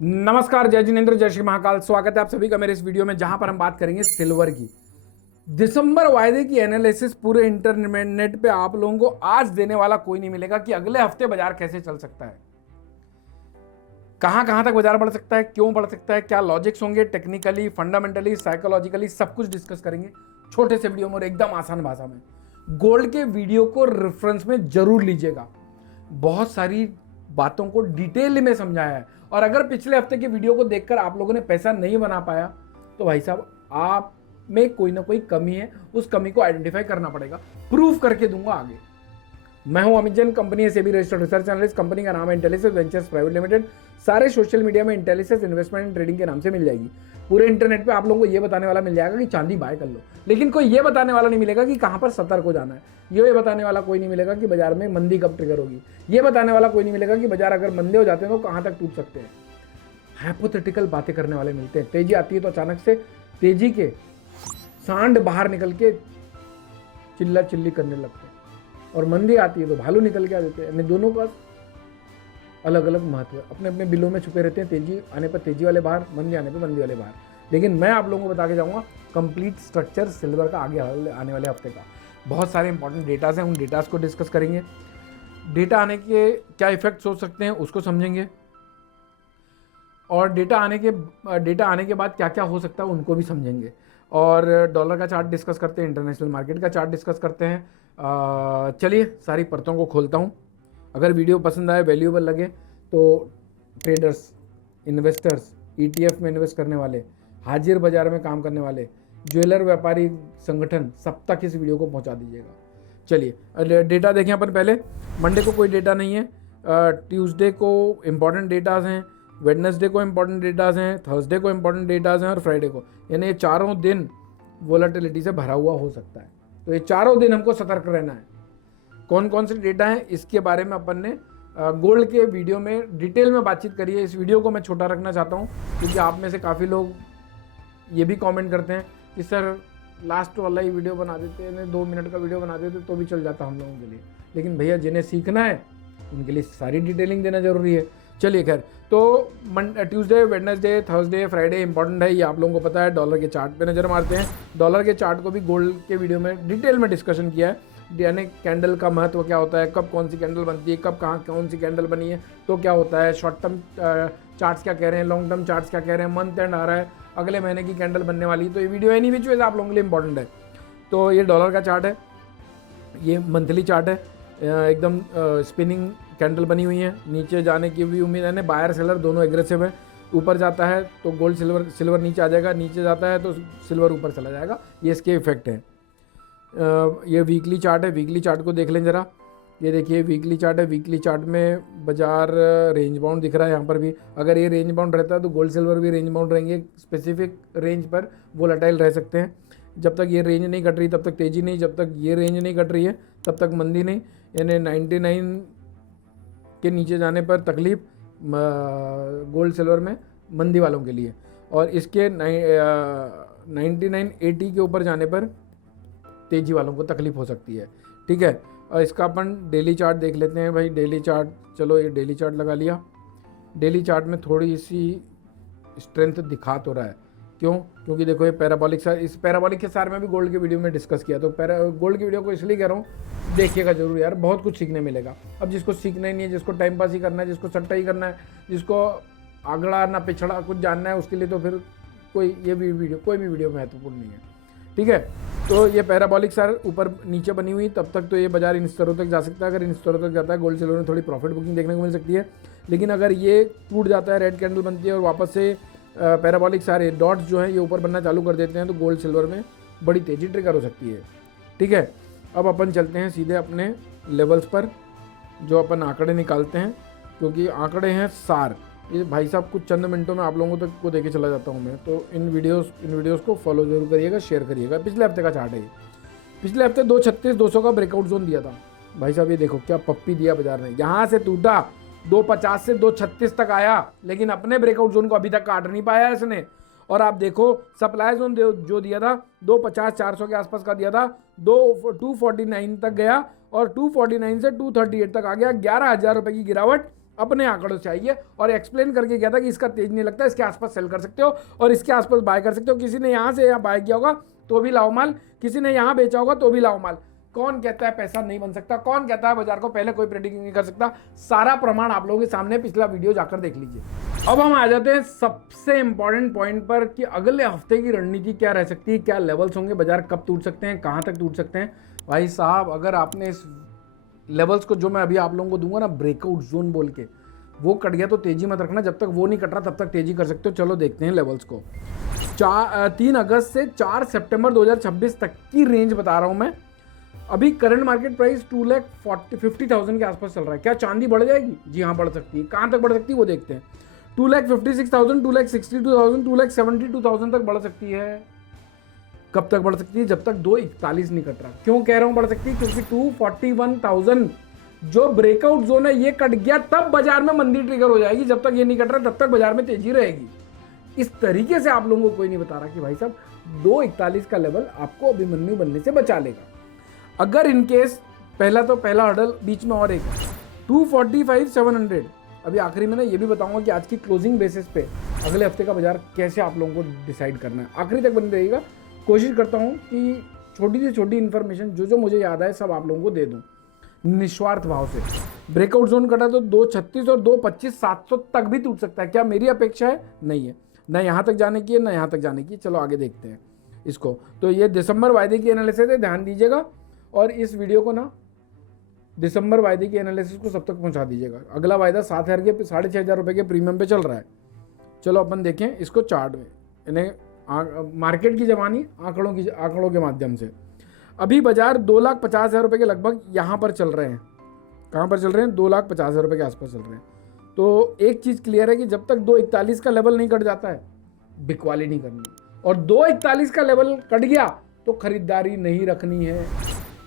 नमस्कार, जय जिनेंद्र, जय श्री महाकाल। स्वागत है आप सभी का मेरे इस वीडियो में, जहां पर हम बात करेंगे सिल्वर की। दिसंबर वायदे की एनालिसिस पूरे इंटरनेट पे आप लोगों को आज देने वाला कोई नहीं मिलेगा कि अगले हफ्ते बाजार कैसे चल सकता है, कहां कहां तक बाजार बढ़ सकता है, क्यों बढ़ सकता है, क्या लॉजिक्स होंगे, टेक्निकली, फंडामेंटली, साइकोलॉजिकली, सब कुछ डिस्कस करेंगे छोटे से वीडियो में और एकदम आसान भाषा में। गोल्ड के वीडियो को रेफरेंस में जरूर लीजिएगा, बहुत सारी बातों को डिटेल में समझाया है। और अगर पिछले हफ्ते के वीडियो को देखकर आप लोगों ने पैसा नहीं बना पाया तो भाई साहब आप में कोई ना कोई कमी है, उस कमी को आइडेंटिफाई करना पड़ेगा। प्रूफ करके दूंगा आगे। मैं हूं अमित जैन, कंपनी है SEBI registered research analyst. Company का नाम है इंटेलिसेस वेंचर्स प्राइवेट लिमिटेड। सारे सोशल मीडिया में इंटेलिसेस इन्वेस्टमेंट एंड ट्रेडिंग के नाम से मिल जाएगी। पूरे इंटरनेट पे आप लोगों को ये बताने वाला मिल जाएगा कि चांदी बाय कर लो, लेकिन कोई ये बताने वाला नहीं मिलेगा कि कहां पर सतर्क हो जाना है। ये बताने वाला कोई नहीं मिलेगा कि बाजार में मंदी कब ट्रिगर होगी। ये बताने वाला कोई नहीं मिलेगा कि बाजार अगर मंदे हो जाते हैं तो कहां तक टूट सकते हैं। हाइपोथेटिकल बातें करने वाले मिलते हैं। तेजी आती है तो अचानक से तेजी के सांड बाहर निकल के चिल्ला चिल्ली करने लगते हैं, और मंदी आती है तो भालू निकल के आ जाते हैं। दोनों का अलग अलग महत्व है, अपने अपने बिलों में छुपे रहते हैं। तेजी आने पर तेजी वाले बाहर, मंदी आने पर मंदी वाले बाहर। लेकिन मैं आप लोगों को बता के जाऊंगा कंप्लीट स्ट्रक्चर सिल्वर का आगे आने वाले हफ्ते का। बहुत सारे इंपॉर्टेंट डेटाज हैं, उन डेटाज को डिस्कस करेंगे। डेटा आने के क्या इफेक्ट्स हो सकते हैं उसको समझेंगे, और डेटा आने के बाद क्या क्या हो सकता है उनको भी समझेंगे। और डॉलर का चार्ट डिस्कस करते हैं, इंटरनेशनल मार्केट का चार्ट डिस्कस करते हैं। चलिए सारी परतों को खोलता हूँ। अगर वीडियो पसंद आए, वैल्यूएबल लगे तो ट्रेडर्स, इन्वेस्टर्स, ईटीएफ में इन्वेस्ट करने वाले, हाजिर बाजार में काम करने वाले, ज्वेलर व्यापारी संगठन, सब तक इस वीडियो को पहुंचा दीजिएगा। चलिए डेटा देखें अपन पहले। मंडे को कोई डेटा नहीं है, ट्यूसडे को इम्पॉर्टेंट डेटाज हैं, वेडनेसडे को इम्पॉर्टेंट डेटाज हैं, थर्सडे को इम्पॉर्टेंट डेटाज हैं और फ्राइडे को। यानी ये चारों दिन वोलेटिलिटी से भरा हुआ हो सकता है, तो ये चारों दिन हमको सतर्क रहना है। कौन कौन से डेटा हैं इसके बारे में अपन ने गोल्ड के वीडियो में डिटेल में बातचीत करी है। इस वीडियो को मैं छोटा रखना चाहता हूँ क्योंकि आप में से काफ़ी लोग ये भी कमेंट करते हैं कि सर लास्ट वाला ही वीडियो बना देते हैं, 2 मिनट का वीडियो बना देते तो भी चल जाता हम लोगों के लिए। लेकिन भैया जिन्हें सीखना है उनके लिए सारी डिटेलिंग देना जरूरी है। चलिए खैर, तो Tuesday, Wednesday, Thursday, Friday important है, ये आप लोगों को पता है। डॉलर के चार्ट पे नज़र मारते हैं। डॉलर के चार्ट को भी गोल्ड के वीडियो में डिटेल में डिस्कशन किया है, यानी कैंडल का महत्व क्या होता है, कब कौन सी कैंडल बनती है, कब कहाँ कौन सी कैंडल बनी है तो क्या होता है, शॉर्ट टर्म चार्ट्स क्या कह रहे हैं, लॉन्ग टर्म चार्ट्स क्या कह रहे हैं, मंथ एंड आ रहा है, अगले महीने की कैंडल बनने वाली है। तो ये वीडियो एनी विच वेज आप लोगों के लिए इंपॉर्टेंट है। तो ये डॉलर का चार्ट है, ये मंथली चार्ट है, एकदम स्पिनिंग कैंडल बनी हुई है। नीचे जाने की भी उम्मीद है, बायर सेलर दोनों एग्रेसिव है। ऊपर जाता है तो गोल्ड सिल्वर नीचे आ जाएगा, नीचे जाता है तो सिल्वर ऊपर चला जाएगा। ये इसके इफेक्ट हैं। ये वीकली चार्ट है, वीकली चार्ट को देख लें ज़रा। ये देखिए वीकली चार्ट है, वीकली चार्ट में बाजार रेंज बाउंड दिख रहा है। यहाँ पर भी अगर ये रेंज बाउंड रहता है तो गोल्ड सिल्वर भी रेंज बाउंड रहेंगे, स्पेसिफिक रेंज पर वोलेटाइल रह सकते हैं। जब तक ये रेंज नहीं कट रही तब तक तेज़ी नहीं, जब तक ये रेंज नहीं कट रही है तब तक मंदी नहीं। यानी 99 के नीचे जाने पर तकलीफ गोल्ड सिल्वर में मंदी वालों के लिए, और इसके 9980 के ऊपर जाने पर तेजी वालों को तकलीफ हो सकती है। ठीक है, और इसका अपन डेली चार्ट देख लेते हैं भाई। डेली चार्ट, चलो ये डेली चार्ट लगा लिया। डेली चार्ट में थोड़ी सी स्ट्रेंथ दिखा तो रहा है, क्यों? क्योंकि देखो ये पैराबॉलिक सार, इस पैराबॉलिक के सार में भी गोल्ड के वीडियो में डिस्कस किया। तो गोल्ड की वीडियो को इसलिए कह रहा हूँ, देखिएगा जरूर यार, बहुत कुछ सीखने मिलेगा। अब जिसको सीखना ही नहीं है, जिसको टाइम पास ही करना है, जिसको सट्टा ही करना है, जिसको आगड़ा ना पिछड़ा कुछ जानना है, उसके लिए तो फिर कोई भी वीडियो महत्वपूर्ण नहीं है। ठीक है, तो ये पैराबॉलिक सार ऊपर नीचे बनी हुई तब तक तो ये बाजार इन स्तरों तक जा सकता है। अगर इन स्तरों तक जाता है गोल्ड सिल्वर में थोड़ी प्रॉफिट बुकिंग देखने को मिल सकती है। लेकिन अगर ये टूट जाता है, रेड कैंडल बनती है और वापस से पैराबॉलिक सारे डॉट्स जो हैं ये ऊपर बनना चालू कर देते हैं तो गोल्ड सिल्वर में बड़ी तेज़ी ट्रिगर हो सकती है। ठीक है, अब अपन चलते हैं सीधे अपने लेवल्स पर, जो अपन आंकड़े निकालते हैं, क्योंकि आंकड़े हैं सार। ये भाई साहब कुछ चंद मिनटों में आप लोगों तक को देके चला जाता हूँ मैं, तो इन वीडियोस को फॉलो जरूर करिएगा, शेयर करिएगा। पिछले हफ्ते का चार्ट है ये। पिछले हफ्ते 236 200 का ब्रेकआउट जोन दिया था भाई साहब। ये देखो क्या पप्पी दिया बाजार ने, यहाँ से टूटा 250 से 236 तक आया, लेकिन अपने ब्रेकआउट जोन को अभी तक काट नहीं पाया इसने। और आप देखो सप्लाई जोन जो दिया था 250 400 के आसपास का दिया था, 249 तक गया और 249 से 238 तक आ गया। 11,000 रुपए की गिरावट अपने आंकड़ों से आइए और एक्सप्लेन करके गया था कि इसका तेज नहीं लगता, इसके आसपास सेल कर सकते हो और इसके आसपास बाय कर सकते हो। किसी ने यहाँ से यहाँ बाय किया होगा तो भी लाओ माल, किसी ने यहाँ बेचा होगा तो भी लाओ माल। कौन कहता है पैसा नहीं बन सकता, कौन कहता है बाजार को पहले कोई प्रेडिक्ट नहीं कर सकता, सारा प्रमाण आप लोगों के सामने, पिछला वीडियो जाकर देख लीजिए। अब हम आ जाते हैं सबसे इंपॉर्टेंट पॉइंट पर कि अगले हफ्ते की रणनीति क्या रह सकती है, क्या लेवल्स होंगे, बाजार कब टूट सकते हैं, कहां तक टूट सकते हैं। भाई साहब, अगर आपने इस लेवल्स को जो मैं अभी आप लोगों को दूंगा ना ब्रेकआउट जोन बोल के, वो कट गया तो तेजी मत रखना, जब तक वो नहीं कट रहा तब तक तेजी कर सकते हो। चलो देखते हैं लेवल्स को। 3 अगस्त से 4 सितंबर 2026 तक की रेंज बता रहा हूं मैं। अभी करंट मार्केट प्राइस 2,50,000 के आसपास चल रहा है। क्या चांदी बढ़ जाएगी? जी हाँ, बढ़ सकती है। कहां तक बढ़ सकती है वो देखते हैं। 2,56,000, 2,62,000, 2,72,000 तक बढ़ सकती है। कब तक बढ़ सकती है? जब तक 2,41 नहीं कट रहा। क्यों कह रहा हूं बढ़ सकती है? क्योंकि 241,000 जो ब्रेकआउट जोन है ये कट गया तब बाजार में मंदी ट्रिगर हो जाएगी। जब तक ये नहीं कट रहा तब तक बाजार में तेजी रहेगी। इस तरीके से आप लोगों को कोई नहीं बता रहा कि भाई साहब 2,41 का लेवल आपको अभिमन्यु बनने से बचा लेगा। अगर इनकेस पहला हर्डल बीच में और एक 245,700। अभी आखिरी में ना ये भी बताऊंगा कि आज की क्लोजिंग बेसिस पे अगले हफ्ते का बाजार कैसे आप लोगों को डिसाइड करना है। आखिरी तक बने रहिएगा। कोशिश करता हूँ कि छोटी से छोटी इन्फॉर्मेशन जो मुझे याद आए सब आप लोगों को दे दूँ निस्वार्थ भाव से। ब्रेकआउट जोन कटा तो 236 और 225 700 तक भी टूट सकता है। क्या मेरी अपेक्षा है? नहीं है, ना यहाँ तक जाने की है ना यहाँ तक जाने की। चलो आगे देखते हैं इसको। तो ये दिसंबर वायदे की एनालिसिस है, ध्यान दीजिएगा और इस वीडियो को ना दिसंबर वायदे की एनालिसिस को सब तक पहुंचा दीजिएगा। अगला वायदा 7,000 के 6,500 रुपये के प्रीमियम पे चल रहा है। चलो अपन देखें इसको चार्ट में, यानी मार्केट की जवानी आंकड़ों के माध्यम से। अभी बाजार 2,50,000 रुपये के लगभग यहाँ पर चल रहे हैं। कहाँ पर चल रहे हैं? 2,50,000 रुपये के आसपास चल रहे हैं। तो एक चीज़ क्लियर है कि जब तक 2,41 का लेवल नहीं कट जाता है बिकवाली नहीं करनी, और 2,41 का लेवल कट गया तो खरीदारी नहीं रखनी है।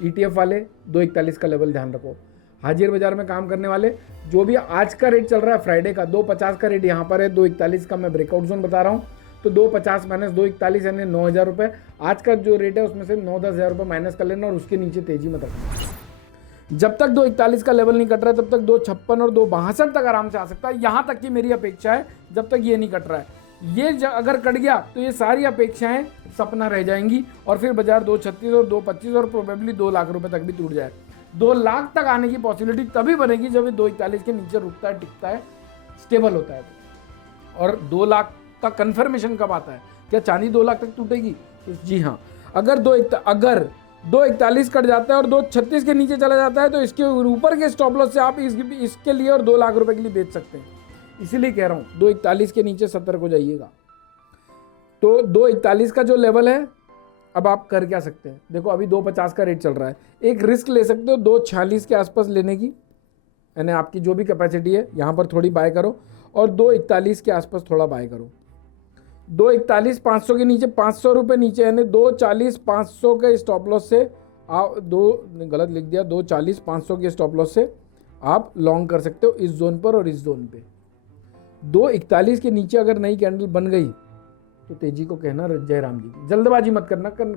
ETF वाले 2,41 का लेवल ध्यान रखो। हाजिर बाजार में काम करने वाले जो भी आज का रेट चल रहा है फ्राइडे का 2,50 का रेट यहाँ पर है। 2,41 का मैं ब्रेकआउट जोन बता रहा हूँ। तो 2,50 माइनस 2,41 यानी 9,000 रुपये। आज का जो रेट है उसमें से 9-10 रुपये माइनस कर लेना और उसके नीचे तेजी मत रखना। जब तक 2,41 का लेवल नहीं कट रहा है तब तक 2,56 और 2,62 तक आराम से आ सकता है। यहाँ तक की मेरी अपेक्षा है जब तक ये नहीं कट रहा है। ये अगर कट गया तो ये सारी अपेक्षाएं सपना रह जाएंगी और फिर बाजार 2,36 और 2,25 और प्रोबेबली 2 लाख रुपए तक भी टूट जाए। 2 लाख तक आने की पॉसिबिलिटी तभी बनेगी जब ये 2,41 के नीचे रुकता है, टिकता है, स्टेबल होता है। और 2 लाख का कंफर्मेशन कब आता है? क्या चांदी 2 लाख तक टूटेगी? तो जी हाँ, अगर 2,41 कट जाता है और 2,36 के नीचे चला जाता है तो इसके ऊपर के स्टॉप लॉस से आप इसके लिए और 2 लाख रुपए के लिए बेच सकते हैं। इसीलिए कह रहा हूं 2,41 के नीचे सतर्क हो जाइएगा। तो 2,41 का जो लेवल है अब आप कर क्या सकते हैं? देखो अभी 2,50 का रेट चल रहा है। एक रिस्क ले सकते हो 2,46 के आसपास लेने की, यानी आपकी जो भी कैपेसिटी है यहाँ पर थोड़ी बाय करो और 2,41 के आसपास थोड़ा बाय करो। 2,41 500 के नीचे 500 रुपये नीचे, यानी 2,40 500 के स्टॉप लॉस से आप गलत लिख दिया, 2,40 500 के स्टॉप लॉस से आप लॉन्ग कर सकते हो इस जोन पर और इस जोन पे। 2,41 के नीचे अगर नई कैंडल बन गई तो तेजी को कहना जय राम जी की। जल्दबाजी मत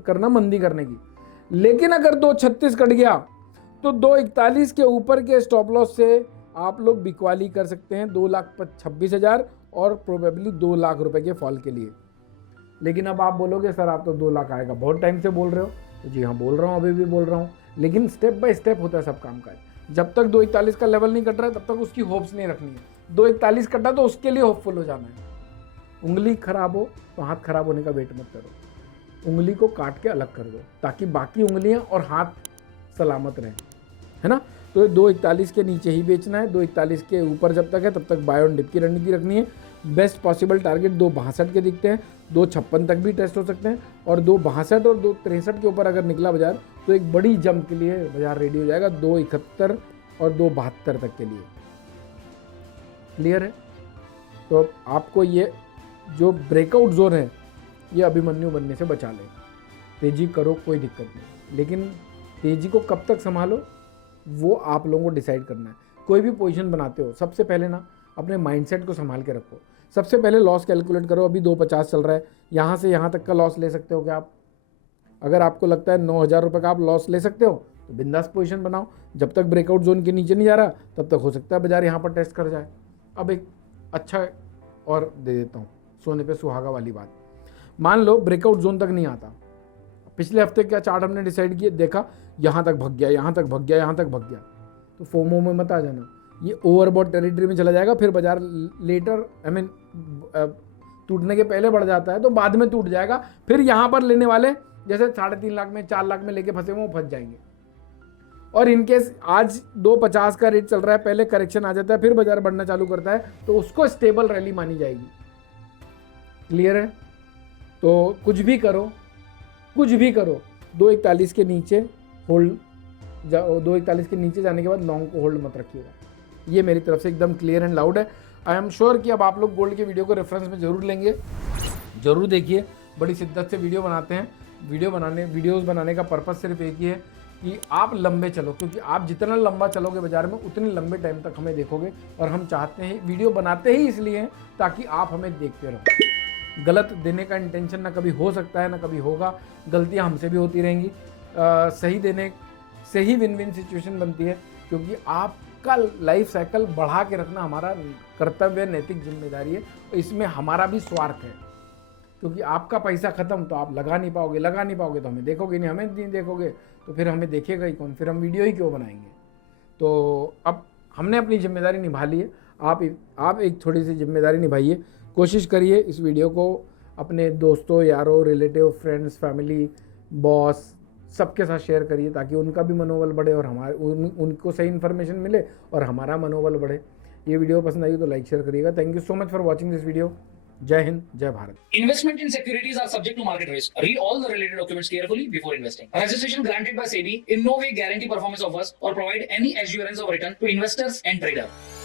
करना मंदी करने की। लेकिन अगर 2,36 कट गया तो 2,41 के ऊपर के स्टॉप लॉस से आप लोग बिकवाली कर सकते हैं 2,26,000 और प्रोबेबली 2 लाख रुपए के फॉल के लिए। लेकिन अब आप बोलोगे सर आप तो 2 लाख आएगा, बहुत टाइम से बोल रहे हो। तो जी हाँ, बोल रहा हूँ, अभी भी बोल रहा हूँ, लेकिन स्टेप बाय स्टेप होता है सब काम का। जब तक 2,41 का लेवल नहीं कट रहा है तब तक उसकी होप्स नहीं रखनी है। 2,41 कटा तो उसके लिए होपफुल हो जाना है। उंगली खराब हो तो हाथ खराब होने का वेट मत करो, उंगली को काट के अलग कर दो ताकि बाकी उंगलियां और हाथ सलामत रहें, है ना। तो 2,41 के नीचे ही बेचना है। 2,41 के ऊपर जब तक है तब तक बाय ऑन डिप की रणनीति रखनी है। बेस्ट पॉसिबल टारगेट 2,62 के दिखते हैं, 2,56 तक भी टेस्ट हो सकते हैं और 2,62 और 2,63 के ऊपर अगर निकला बाजार तो एक बड़ी जंप के लिए बाजार रेडी हो जाएगा 2,71 और 2,72 तक के लिए। क्लियर है? तो आपको ये जो ब्रेकआउट जोन है ये अभिमन्यु बनने से बचा ले। तेजी करो, कोई दिक्कत नहीं, लेकिन तेजी को कब तक संभालो वो आप लोगों को डिसाइड करना है। कोई भी पोजीशन बनाते हो सबसे पहले ना अपने माइंडसेट को संभाल के रखो। सबसे पहले लॉस कैलकुलेट करो। अभी 2,50 चल रहा है, यहाँ से यहाँ तक का लॉस ले सकते हो क्या आप? अगर आपको लगता है 9,000 रुपये का आप लॉस ले सकते हो तो बिंदास पोजीशन बनाओ, जब तक ब्रेकआउट जोन के नीचे नहीं जा रहा तब तक हो सकता है बाजार यहाँ पर टेस्ट कर जाए। अब एक अच्छा और दे देता हूँ, सोने पे सुहागा वाली बात। मान लो ब्रेकआउट जोन तक नहीं आता, पिछले हफ्ते क्या चार्ट हमने डिसाइड किया, देखा यहाँ तक भग गया, यहाँ तक भग गया, यहाँ तक भग गया, तो फोमो में मत आ जाना, ये ओवरबॉट टेरिटरी में चला जाएगा। फिर बाजार लेटर टूटने के पहले बढ़ जाता है तो बाद में टूट जाएगा, फिर यहाँ पर लेने वाले जैसे 3.5 लाख में 4 लाख में लेके फंसे हुए वो फंस जाएंगे। और इनकेस आज 2.50 का रेट चल रहा है, पहले करेक्शन आ जाता है, फिर बाजार बढ़ना चालू करता है, तो उसको स्टेबल रैली मानी जाएगी। क्लियर है? तो कुछ भी करो 241 के नीचे होल्ड, 241 के नीचे जाने के बाद लॉन्ग को होल्ड मत रखिएगा। ये मेरी तरफ से एकदम क्लियर एंड लाउड है। आई एम श्योर कि अब आप लोग गोल्ड के वीडियो को रेफरेंस में जरूर लेंगे, जरूर देखिए। बड़ी शिद्दत से वीडियो बनाते हैं। वीडियोस बनाने का पर्पस सिर्फ एक ही है कि आप लंबे चलो, क्योंकि आप जितना लंबा चलोगे बाजार में उतने लंबे टाइम तक हमें देखोगे। और हम चाहते हैं वीडियो बनाते ही इसलिए हैं ताकि आप हमें देखते रहो। गलत देने का इंटेंशन ना कभी हो सकता है ना कभी होगा, गलतियां हमसे भी होती रहेंगी। सही देने से ही विन विन सिचुएशन बनती है, क्योंकि आपका लाइफ साइकिल बढ़ा के रखना हमारा कर्तव्य, नैतिक जिम्मेदारी है। इसमें हमारा भी स्वार्थ है, क्योंकि आपका पैसा खत्म तो आप लगा नहीं पाओगे तो हमें देखोगे नहीं, हमें नहीं देखोगे तो फिर हमें देखेगा ही कौन, फिर हम वीडियो ही क्यों बनाएंगे। तो अब हमने अपनी जिम्मेदारी निभा ली है, आप एक थोड़ी सी जिम्मेदारी निभाइए। कोशिश करिए इस वीडियो को अपने दोस्तों, यारों, रिलेटिव, फ्रेंड्स, फैमिली, बॉस सबके साथ शेयर करिए, ताकि उनका भी मनोबल बढ़े और उनको सही इन्फॉर्मेशन मिले और हमारा मनोबल बढ़े। ये वीडियो पसंद आई तो लाइक शेयर करिएगा। Thank you so much for watching this video. जय हिंद, जय Bharat. Investment in securities are subject to market risk. Read all the related documents carefully before investing. Registration granted by SEBI in no way guarantee performance of us or provide any assurance of return to investors and traders.